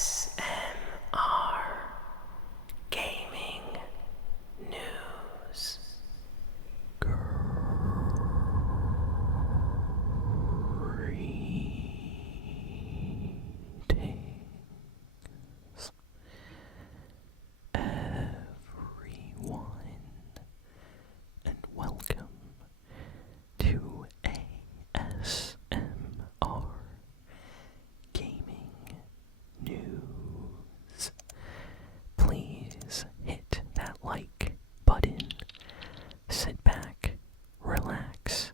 ASMR Gaming News. Greetings, everyone, and welcome to ASMR Gaming News. Please hit that like button, sit back, relax,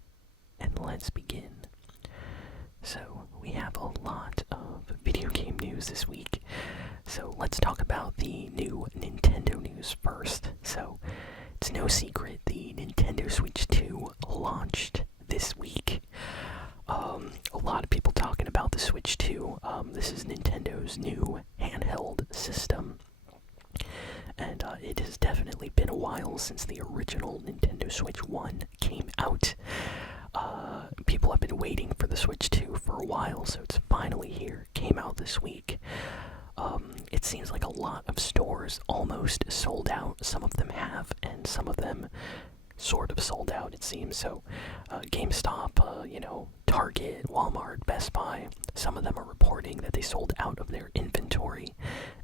and let's begin. So, we have a lot of video game news this week. So, let's talk about the new Nintendo news first. So, it's no secret the Nintendo Switch 2 launched this week. A lot of people talking about the Switch 2. This is Nintendo's new handheld system. And it has definitely been a while since the original Nintendo Switch 1 came out. People have been waiting for the Switch 2 for a while, so it's finally here. Came out this week. It seems like a lot of stores almost sold out. Some of them have, and some of them sort of sold out, it seems. So, GameStop, Target, Walmart, Best Buy, some of them are reporting that they sold out of their inventory,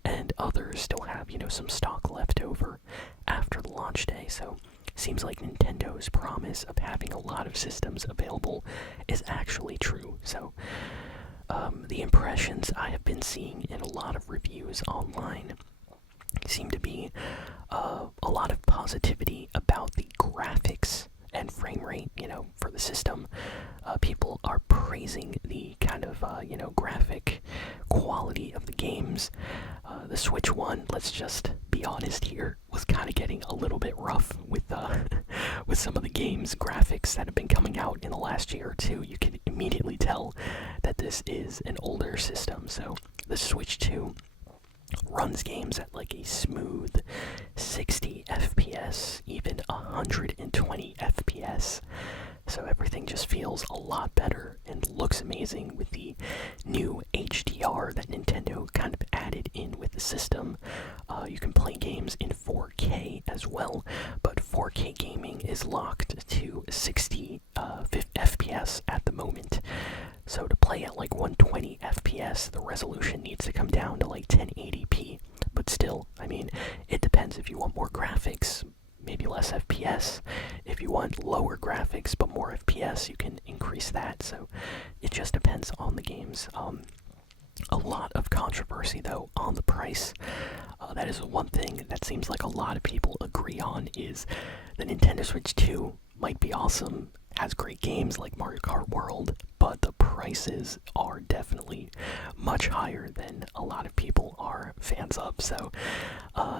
and others still have, some stock left over after the launch day. So, seems like Nintendo's promise of having a lot of systems available is actually true. So, the impressions I have been seeing in a lot of reviews online seem to be a lot of positivity about the graphics and frame rate, for the system. People are praising the kind of, graphic quality of the games. The Switch 1, let's just be honest here, was kind of getting a little bit rough with with some of the games' graphics that have been coming out in the last year or two. You can immediately tell that this is an older system. So the Switch 2 runs games at like a smooth 60 FPS, even 120 FPS. So everything just feels a lot better and looks amazing with the new HDR that Nintendo kind of added in with the system. You can play games in 4K as well, but 4K gaming is locked to 60 FPS at the moment. So to play at like 120 FPS, the resolution needs to come down to like 1080p. But still, it depends. If you want more graphics, maybe less FPS. If you want lower graphics but more FPS, you can increase that. So it just depends on the games. A lot of controversy, though, on the price. That is one thing that seems like a lot of people agree on, is the Nintendo Switch 2 might be awesome, has great games like Mario Kart World, but the prices are definitely much higher than a lot of people are fans of. So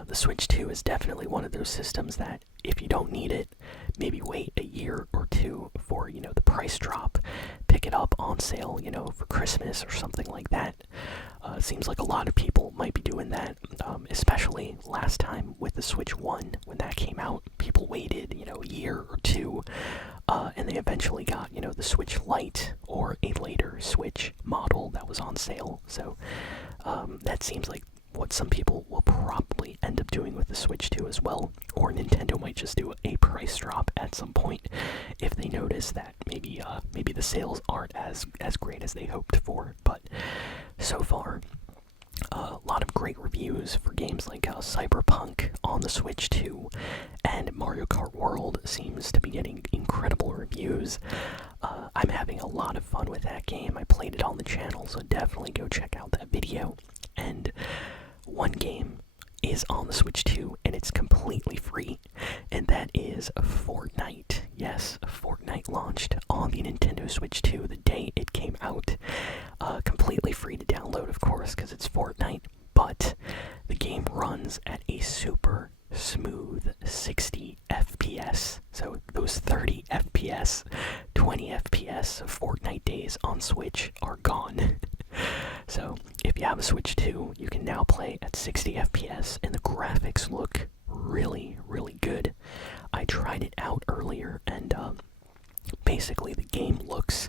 the Switch 2 is definitely one of those systems that if you don't need it, maybe wait a year or two for, the price drop. Pick it up on sale, for Christmas or something like that. It seems like a lot of people might be doing that, especially last time with the Switch 1. When that came out, people waited, a year or two, and they eventually got, the Switch Lite or a later Switch model that was on sale. So that seems like what some people will probably end up doing with the Switch 2 as well. Or Nintendo might just do a price drop at some point if they notice that maybe the sales aren't as great as they hoped for. But so far, a lot of great reviews for games like Cyberpunk on the Switch 2, and Mario Kart World seems to be getting incredible reviews. I'm having a lot of fun with that game. I played it on the channel, so definitely go check out that video. And one game is on the Switch 2, and it's completely free, and that is Fortnite. Yes, Fortnite launched on the Nintendo Switch 2 the day it came out. Completely free to download, of course, because it's Fortnite, but the game runs at a super smooth 60 FPS. So those 30 FPS, 20 FPS of Fortnite days on Switch are gone. So if you have a Switch 2, you can now play at 60 FPS, and the graphics look really, really good. I tried it out earlier, and basically the game looks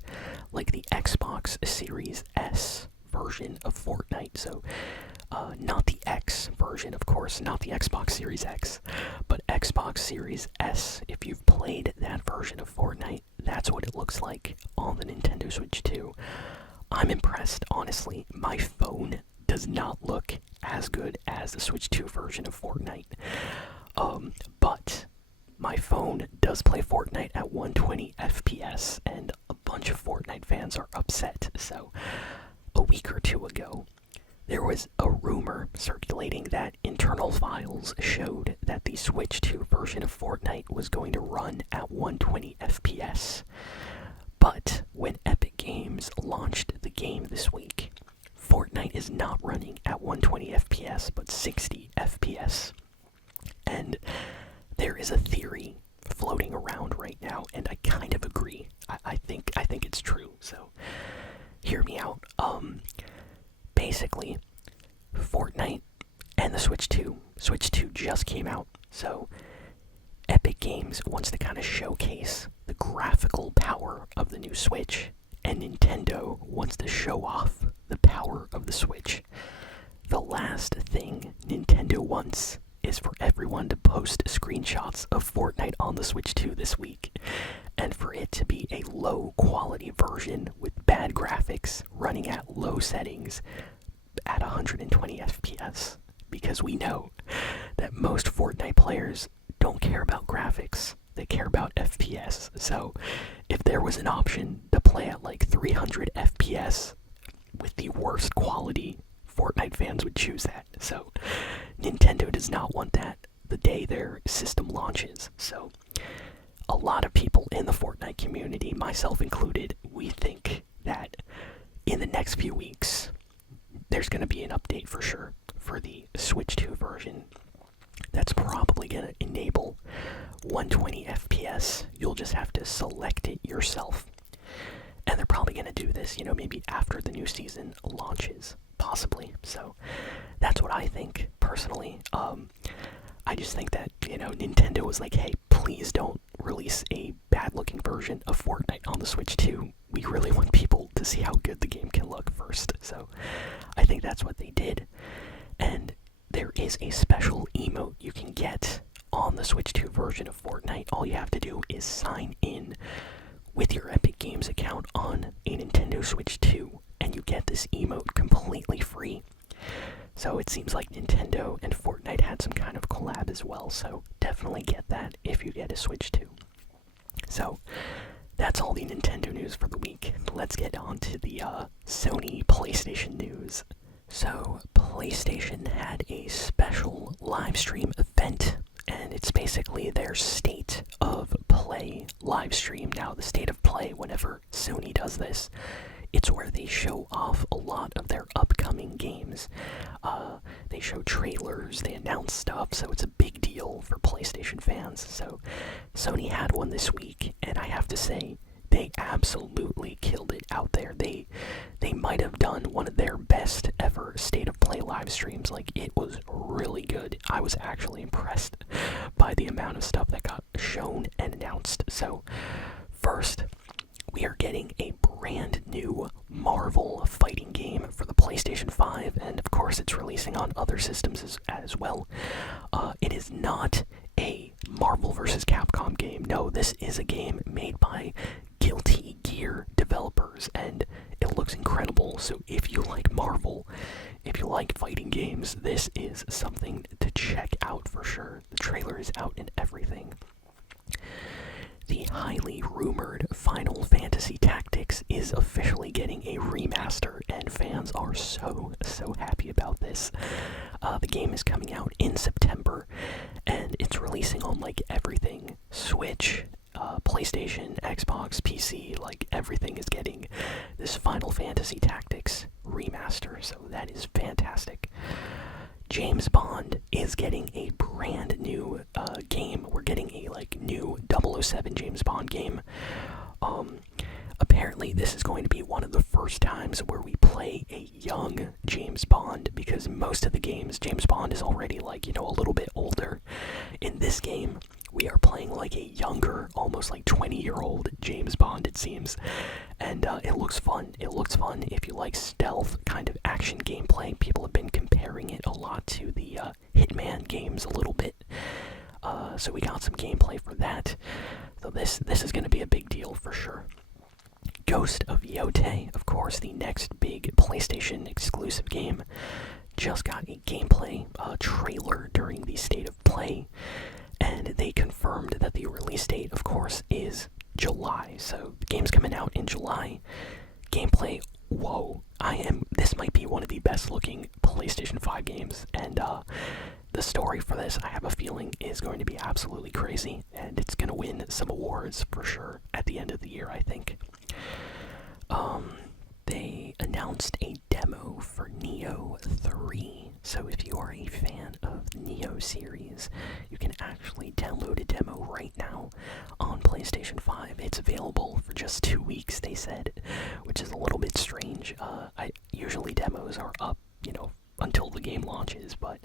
like the Xbox Series S version of Fortnite. So Not the X version, of course, not the Xbox Series X, but Xbox Series S. If you've played that version of Fortnite, that's what it looks like on the Nintendo Switch 2. I'm impressed, honestly. My phone does not look as good as the Switch 2 version of Fortnite. But my phone does play Fortnite at 120 FPS, and a bunch of Fortnite fans are upset. So, a week or two ago, there was a rumor circulating that internal files showed that the Switch 2 version of Fortnite was going to run at 120 FPS. But when Epic Games launched the game this week, Fortnite is not running at 120 FPS, but 60 FPS. And there is a theory floating around right now, and I kind of agree. I think it's true, so hear me out. Basically, Fortnite and the Switch 2 just came out, so Epic Games wants to kind of showcase the graphical power of the new Switch, and Nintendo wants to show off the power of the Switch. The last thing Nintendo wants is for everyone to post screenshots of Fortnite on the Switch 2 this week, and for it to be a low quality version with bad graphics running at low settings at 120 FPS, because we know that most Fortnite players don't care about graphics, they care about FPS. So if there was an option to play at like 300 FPS with the worst quality, Fortnite fans would choose that. So Nintendo does not want that the day their system launches. So a lot of people in the Fortnite community, myself included, we think that in the next few weeks there's going to be an update for sure for the Switch 2 version that's probably going to enable 120 FPS. You'll just have to select it yourself. And they're probably going to do this, maybe after the new season launches, possibly. So that's what I think, personally. I just think that, Nintendo was like, hey, please don't release a bad-looking version of Fortnite on the Switch 2. We really want people to see how good the game can look first. So I think that's what they did. And there is a special emote you can get on the Switch 2 version of Fortnite. All you have to do is sign in with your Epic Games account on a Nintendo Switch 2, and you get this emote completely free. So it seems like Nintendo and Fortnite had some kind of collab as well, so definitely get that if you get a Switch 2. So that's all the Nintendo news for the week. Let's get on to the Sony PlayStation news. So PlayStation had a special live stream event, and it's basically their State of Play live stream. Now, the State of Play, whenever Sony does this, it's where they show off a lot of their upcoming games. They show trailers, they announce stuff, so it's a big deal for PlayStation fans. So Sony had one this week, and I have to say, they absolutely killed it out there. They might have done one of their best ever State of Play live streams. Like, it was really good. I was actually impressed by the amount of stuff that got shown and announced. So first, we are getting a brand new Marvel fighting game for the PlayStation 5, and of course it's releasing on other systems as well. It is not a Marvel vs. Capcom game. No, this is a game made by Guilty Gear developers, and it looks incredible. So if you like Marvel, if you like fighting games, this is something to check out for sure. The trailer is out and everything. The highly rumored Final Fantasy Tactics is officially getting a remaster, and fans are so happy about this. The game is coming out in September, and it's releasing on like everything. Switch, PlayStation, Xbox, PC, like everything is getting this Final Fantasy Tactics remaster, so that is fantastic. James Bond is getting a brand new game. We're getting a new 007 James Bond game. Apparently this is going to be one of the first times where we play a young James Bond, because most of the games James Bond is already a little bit older. In this game, we are playing like a younger, almost 20-year-old James Bond, it seems. And it looks fun. It looks fun if you like stealth kind of action gameplay. People have been comparing games a little bit. So we got some gameplay for that. So this is going to be a big deal for sure. Ghost of Yeti, of course, the next big PlayStation exclusive game, just got a gameplay trailer during the State of Play, and they confirmed that the release date, of course, is July. So the game's coming out in July. Gameplay, whoa, this might be one of the best looking PlayStation 5 games, and the story for this, I have a feeling, is going to be absolutely crazy, and it's going to win some awards for sure at the end of the year, I think. They announced a demo for Nioh 3, so if you are a fan of the Nioh series, you can actually download a demo right now on PlayStation 5. It's available for just 2 weeks, they said, which is a little bit strange. Usually demos are up, until the game launches, but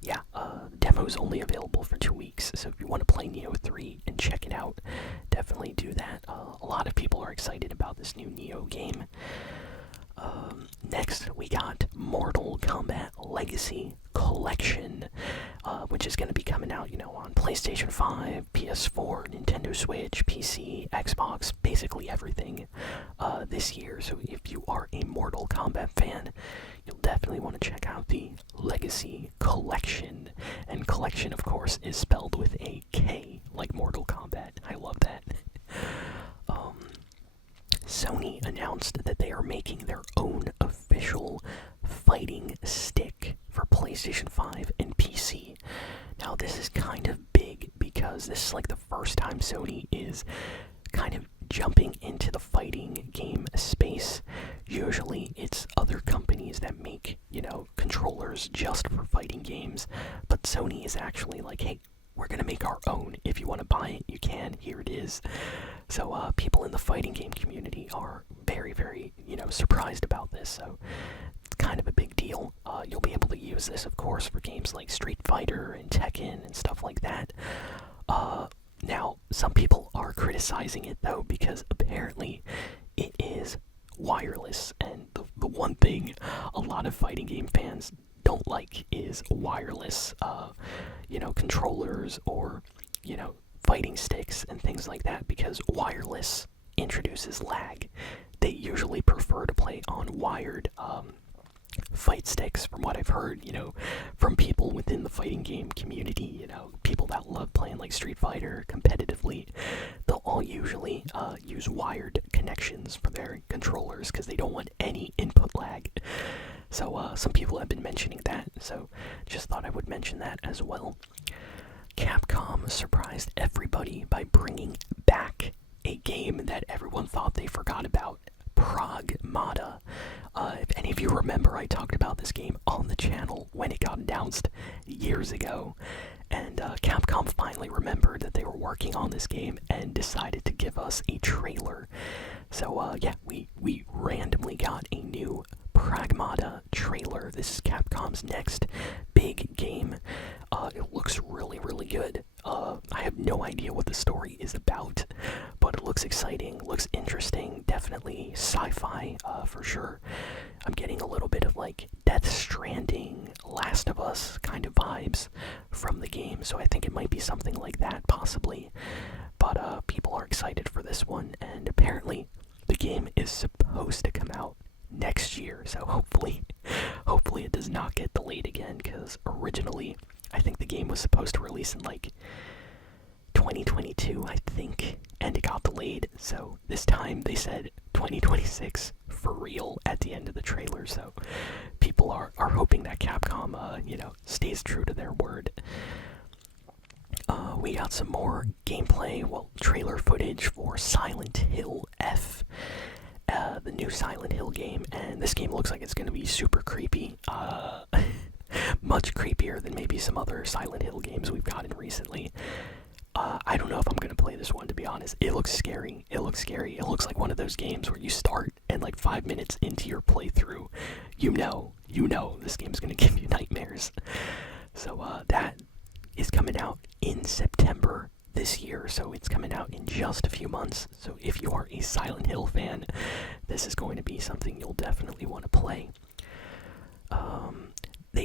yeah, the demo is only available for 2 weeks, so if you want to play Nioh 3 and check it out, definitely do that. A lot of people are excited about this new Nioh game. Next, we got Mortal Kombat Legacy Collection, which is going to be coming out, on PlayStation 5, PS4, Nintendo Switch, PC, Xbox, basically everything this year. So if you are a Mortal Kombat fan, you'll definitely want to check out the Legacy Collection. And collection, of course, is spelled with a K, like Mortal Kombat. I love that. Sony announced that they are making their own official fighting stick for PlayStation 5 and PC. Now, this is kind of big because this is like the first time Sony is kind of jumping into the fighting game space. Usually it's other companies that make, controllers just for fighting games, but Sony is actually like, hey, we're gonna make our own. If you want to buy it, you can. Here it is. So people in the fighting game community are very, very, surprised about this. So it's kind of a big deal. You'll be able to use this, of course, for games like Street Fighter and Tekken and stuff like that. Now, some people are criticizing it, though, because apparently it is wireless. And the one thing a lot of fighting game fans don't like is wireless, controllers or, fighting sticks and things like that, because wireless introduces lag. They usually prefer to play on wired fight sticks, from what I've heard, from people within the fighting game community, people that love playing like Street Fighter competitively. They'll all usually use wired connections for their controllers because they don't want any input lag. So some people have been mentioning that, so just thought I would mention that as well. Capcom surprised everybody by bringing back a game that everyone thought they forgot about, Pragmata. If any of you remember, I talked about this game on the channel when it got announced years ago, and Capcom finally remembered that they were working on this game and decided to give us a trailer. So yeah, we randomly got a new Pragmata trailer. This is Capcom's next big game. It looks really, really good. I have no idea what the story is about, but it looks exciting, looks interesting, definitely sci-fi for sure. I'm getting a little bit of like Death Stranding, Last of Us kind of vibes from the game, so I think it might be something like that possibly. But people are excited for this one, and apparently the game is supposed to come out next year, so hopefully it does not get delayed again, because originally I think the game was supposed to release in like 2022, I think, and it got delayed. So this time they said 2026 for real at the end of the trailer. So people are hoping that Capcom, stays true to their word. We got some more gameplay, trailer footage for Silent Hill F, the new Silent Hill game, and this game looks like it's going to be super creepy. Much creepier than maybe some other Silent Hill games we've gotten recently. I don't know if I'm gonna play this one, to be honest. It looks scary. It looks like one of those games where you start and like 5 minutes into your playthrough, you know this game's gonna give you nightmares. So that is coming out in September this year, so it's coming out in just a few months. So if you are a Silent Hill fan, this is going to be something you'll definitely want to play.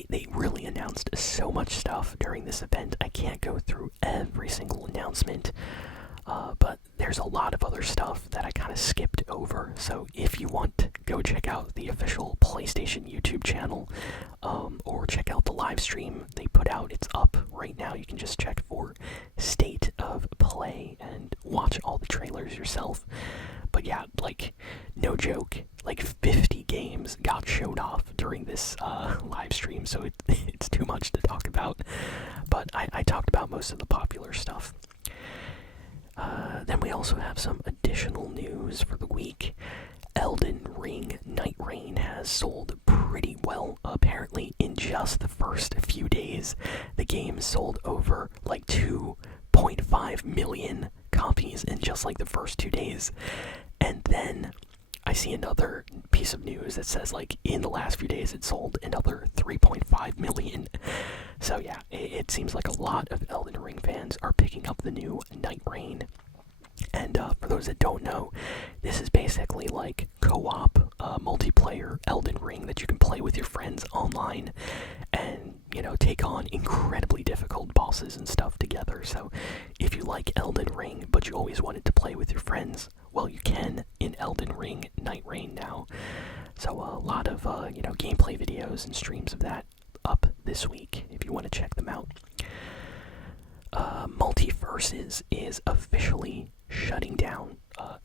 They really announced announced so much stuff during this event. I can't go through every single announcement, but there's a lot of other stuff that I kind of skipped over. So if you want, go check out the official PlayStation YouTube channel, or check out the live stream they put out. It's up right now. You can just check for State of Play and watch all the trailers yourself. But yeah, like, no joke, like 50 games got shown off during this live stream, so it's too much to talk about. But I talked about most of the popular stuff. Then we also have some additional news for the week. Elden Ring Night Rain has sold pretty well, apparently. In just the first few days, the game sold over like 2.5 million copies in just like the first 2 days. And then I see another piece of news that says, like, in the last few days it sold another 3.5 million. So yeah, it seems like a lot of Elden Ring fans are picking up the new Night Rain. And for those that don't know, this is basically like co-op multiplayer Elden Ring that you can play with your friends online and, you know, take on incredibly difficult bosses and stuff together. So if you like Elden Ring but you always wanted to play with your friends, well, you can in Elden Ring Night Rain now. So a lot of you know, gameplay videos and streams of that up this week if you want to check them out. Multiverses is officially shutting down.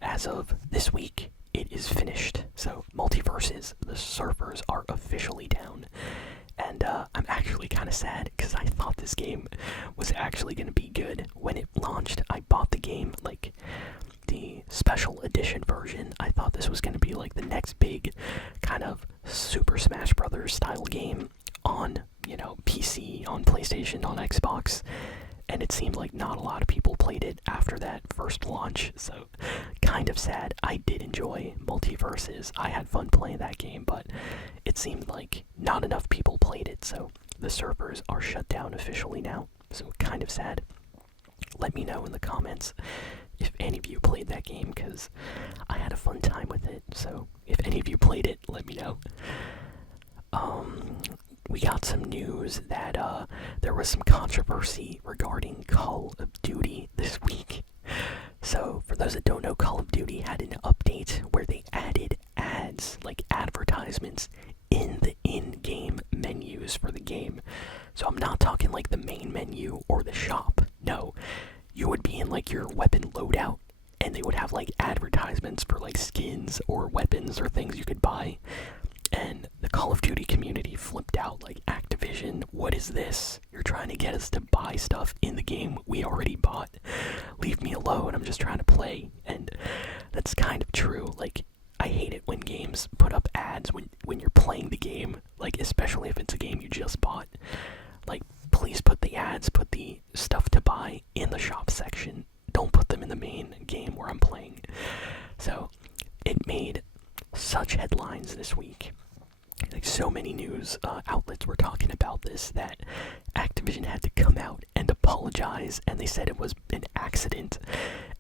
As of this week, it is finished. So Multiverses, the servers are officially down. And I'm actually kind of sad because I thought this game was actually going to be good. When it launched, I bought the game, like the special edition version. I thought this was going to be like the next big kind of Super Smash Brothers style game on, you know, PC, on PlayStation, on Xbox. And it seemed like not a lot of people played it after that first launch, so kind of sad. I did enjoy Multiverses. I had fun playing that game, but it seemed like not enough people played it, so the servers are shut down officially now, so kind of sad. Let me know in the comments if any of you played that game, because I had a fun time with it, so if any of you played it, let me know. We got some news that there was some controversy regarding Call of Duty this week. So, for those that don't know, Call of Duty had an update where they added ads, like advertisements, in the in-game menus for the game. So I'm not talking like the main menu or the shop. No, you would be in like your weapon loadout, and they would have like advertisements for like skins or weapons or things you could buy. And the Call of Duty community flipped out, like, Activision, what is this? You're trying to get us to buy stuff in the game we already bought. Leave me alone, I'm just trying to play. And that's kind of true. Like, I hate it when games put up ads when you're playing the game, like, especially if it's a game you just bought. Like, please put the ads, put the stuff to buy in the shop section. Don't put them in the main game where I'm playing. So, it made such headlines this week. Like, so many news outlets were talking about this, that Activision had to come out and apologize, and they said it was an accident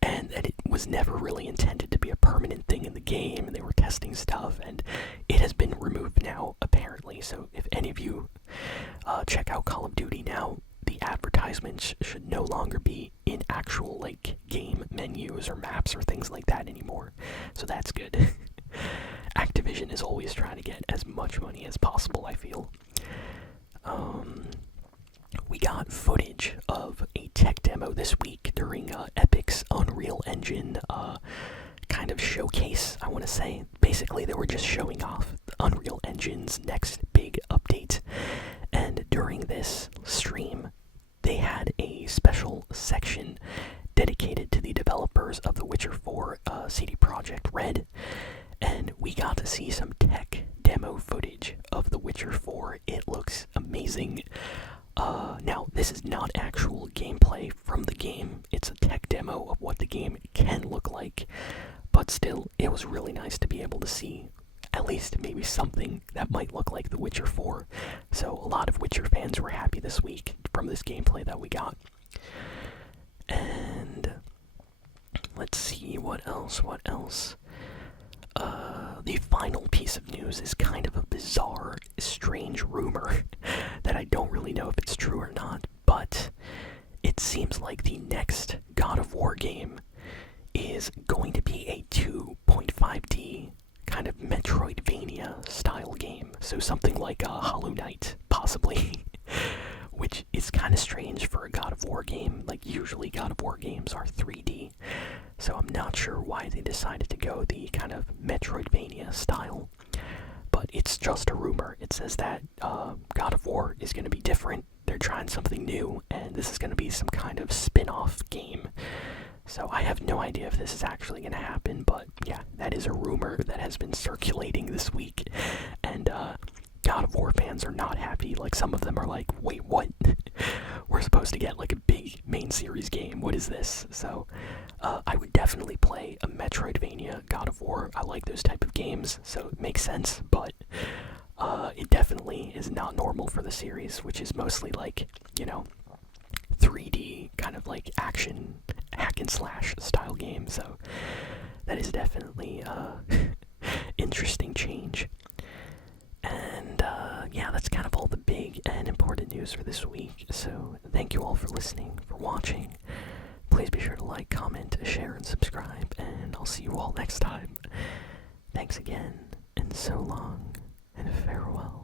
and that it was never really intended to be a permanent thing in the game, and they were testing stuff, and it has been removed now apparently. So if any of you check out Call of Duty now, the advertisements should no longer be in actual like game menus or maps or things like that anymore, so that's good. Activision is always trying to get as much money as possible, I feel. We got footage of a tech demo this week during Epic's Unreal Engine kind of showcase, I want to say. Basically, they were just showing off the Unreal Engine's next big update. And during this stream, they had a special section dedicated to the developers of The Witcher 4 CD Projekt Red. And we got to see some tech demo footage of The Witcher 4. It looks amazing. Now, this is not actual gameplay from the game. It's a tech demo of what the game can look like. But still, it was really nice to be able to see at least maybe something that might look like The Witcher 4. So a lot of Witcher fans were happy this week from this gameplay that we got. And let's see, what else? The final piece of news is kind of a bizarre, strange rumor that I don't really know if it's true or not, but it seems like the next God of War game is going to be a 2.5D kind of Metroidvania style game. So something like Hollow Knight, possibly. Which is kind of strange for a God of War game. Like, usually God of War games are 3D. So I'm not sure why they decided to go the kind of Metroidvania style. But it's just a rumor. It says that God of War is going to be different. They're trying something new, and this is going to be some kind of spin-off game. So I have no idea if this is actually going to happen, but yeah, that is a rumor that has been circulating this week. And God of War fans are not happy. Like, some of them are like, wait, what? We're supposed to get like a big main series game. What is this? So I would definitely play a Metroidvania God of War. I like those type of games, so it makes sense, but it definitely is not normal for the series, which is mostly like, 3D kind of like action hack and slash style game. So that is definitely interesting change. And yeah, that's kind of all the big and important news for this week. So thank you all for listening, for watching. Please be sure to like, comment, share, and subscribe, and I'll see you all next time. Thanks again, and so long, and farewell.